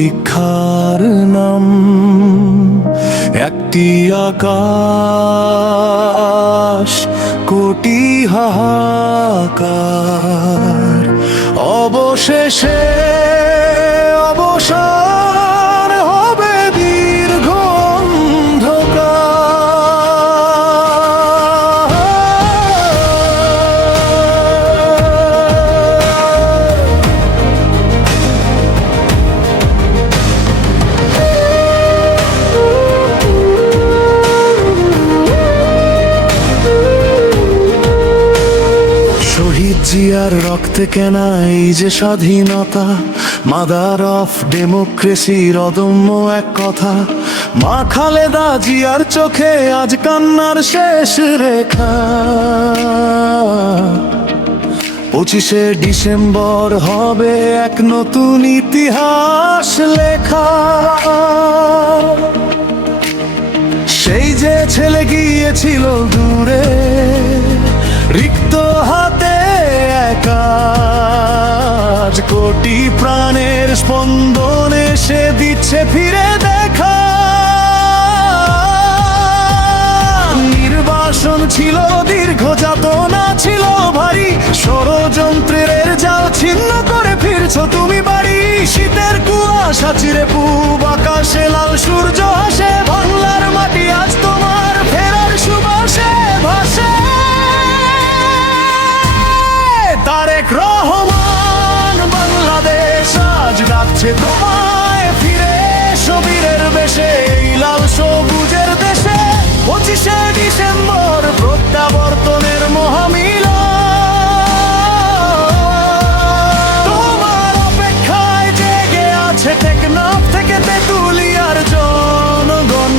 প্রতীক্ষার নাম, একটি আকাশ কোটি হাহাকার, অবশেষে অবসান হবে দীর্ঘ জিয়ার রক্তে কেনা এই যে স্বাধীনতা, মাদার অফ ডেমোক্রেসির অদম্য এক কথা। মা খালেদা জিয়ার চোখে আজ কান্নার শেষ রেখা। 25শে ডিসেম্বর হবে এক নতুন ইতিহাস লেখা। সেই যে ছেলে গিয়েছিল দূরে রিক্ত হাতে, আজ কোটি প্রাণের স্পন্দনে সে দিচ্ছে ফিরে দেখা। নির্বাসন ছিল দীর্ঘ, যাতনা ছিল ভারী, ষড়যন্ত্রের জাল ছিন্ন করে ফিরছো তুমি বাড়ি। শীতের কুয়াশা চিরে পূব আকাশে লাল সূর্য হাসে, বাংলার মাটি আজ তোমার ফেরার সুবাসে ভাসে। তারেক রহমান বাংলাদেশ আজ ডাকছে তোমায় ফিরে, শবীরের বেশে এই লাল সবুজের দেশে। 25শে ডিসেম্বর প্রত্যাবর্তনের মহামিলন, তোমার অপেক্ষায় জেগে আছে টেকনাফ থেকে তেঁতুলিয়ার জনগণ।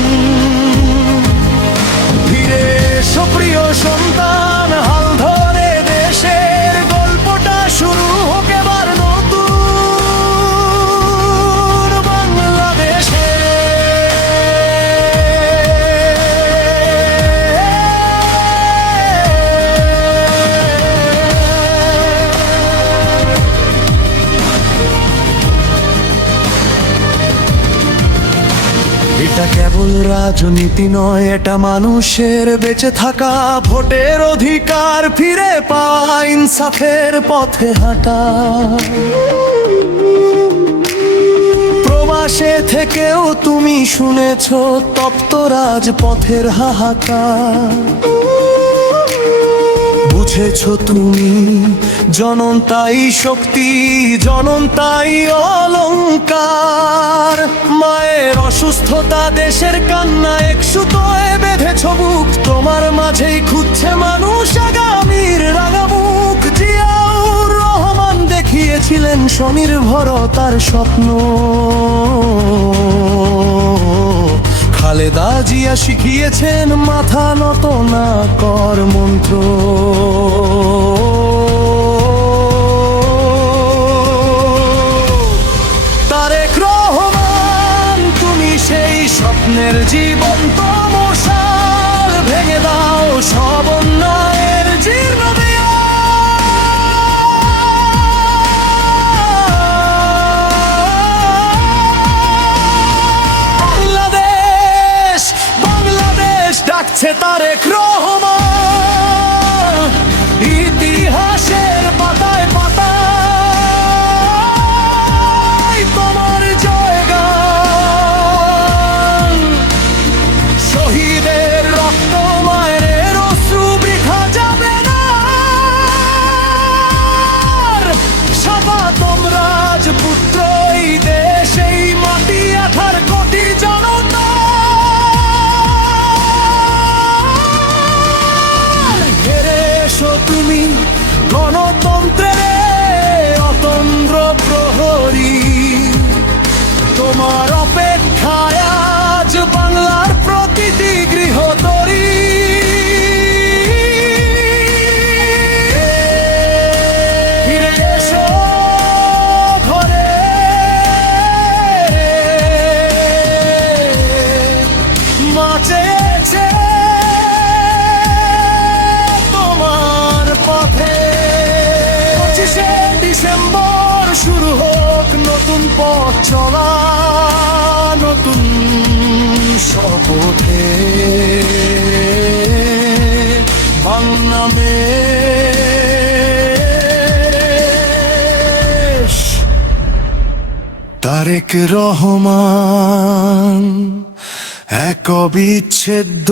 ফিরে এসো প্রিয় সন্তান, হাল ধরে দেশের গল্পটা শুরু হোক এবার নতুন বাংলাদেশে। এটা কেবল রাজনীতি নয়, এটা মানুষের বেঁচে থাকা, ভোটের অধিকার ফিরে পাওয়া, ইনসাফের পথে হাঁটা। প্রবাসে থেকেও তুমি শুনেছো তপ্ত রাজপথের হাহাকার, বুঝেছো তুমি জননতাই শক্তি, জননতাই অলংকার। মায়ের অসুস্থতা, দেশের কান্না, এক সুতোয় বেঁধেছ বুক, তোমার মাঝেই খুঁজছে মানুষ আগামীর রাঙা মুখ। জিয়াউর রহমান দেখিয়েছিলেন স্বনির্ভরতার স্বপ্ন, খালেদা জিয়া শিখিয়েছেন মাথা নত না কর মন্ত্র। তারেক রহমান তুমি সেই স্বপ্নের জীবন্ত মশাল, ভেঙে দাও সব অন্যায়ের জীর্ণ দেয়াল। বাংলাদেশ ডাকছে তারেক রহমান, ইতিহাসের পাতায় পাতায় তোমার জয়গান। শহীদের রক্ত মায়ের অশ্রু বৃথা যাবে না, সাবাতম রাজপুত্র এই দেশ, এই মাটি 18 কোটি জনতা। তুমি গণতন্ত্রের অতন্দ্র প্রহরী, তোমার অপেক্ষায় আজ বাংলার প্রতিটি গৃহতরী। ফিরে এসো ঘরে, মা চেয়েছে পথে। 25শে ডিসেম্বর শুরু হোক নতুন পথ চলা। ওঠে বাংলাদেশ। তারেক রহমান এক অবিচ্ছেদ্য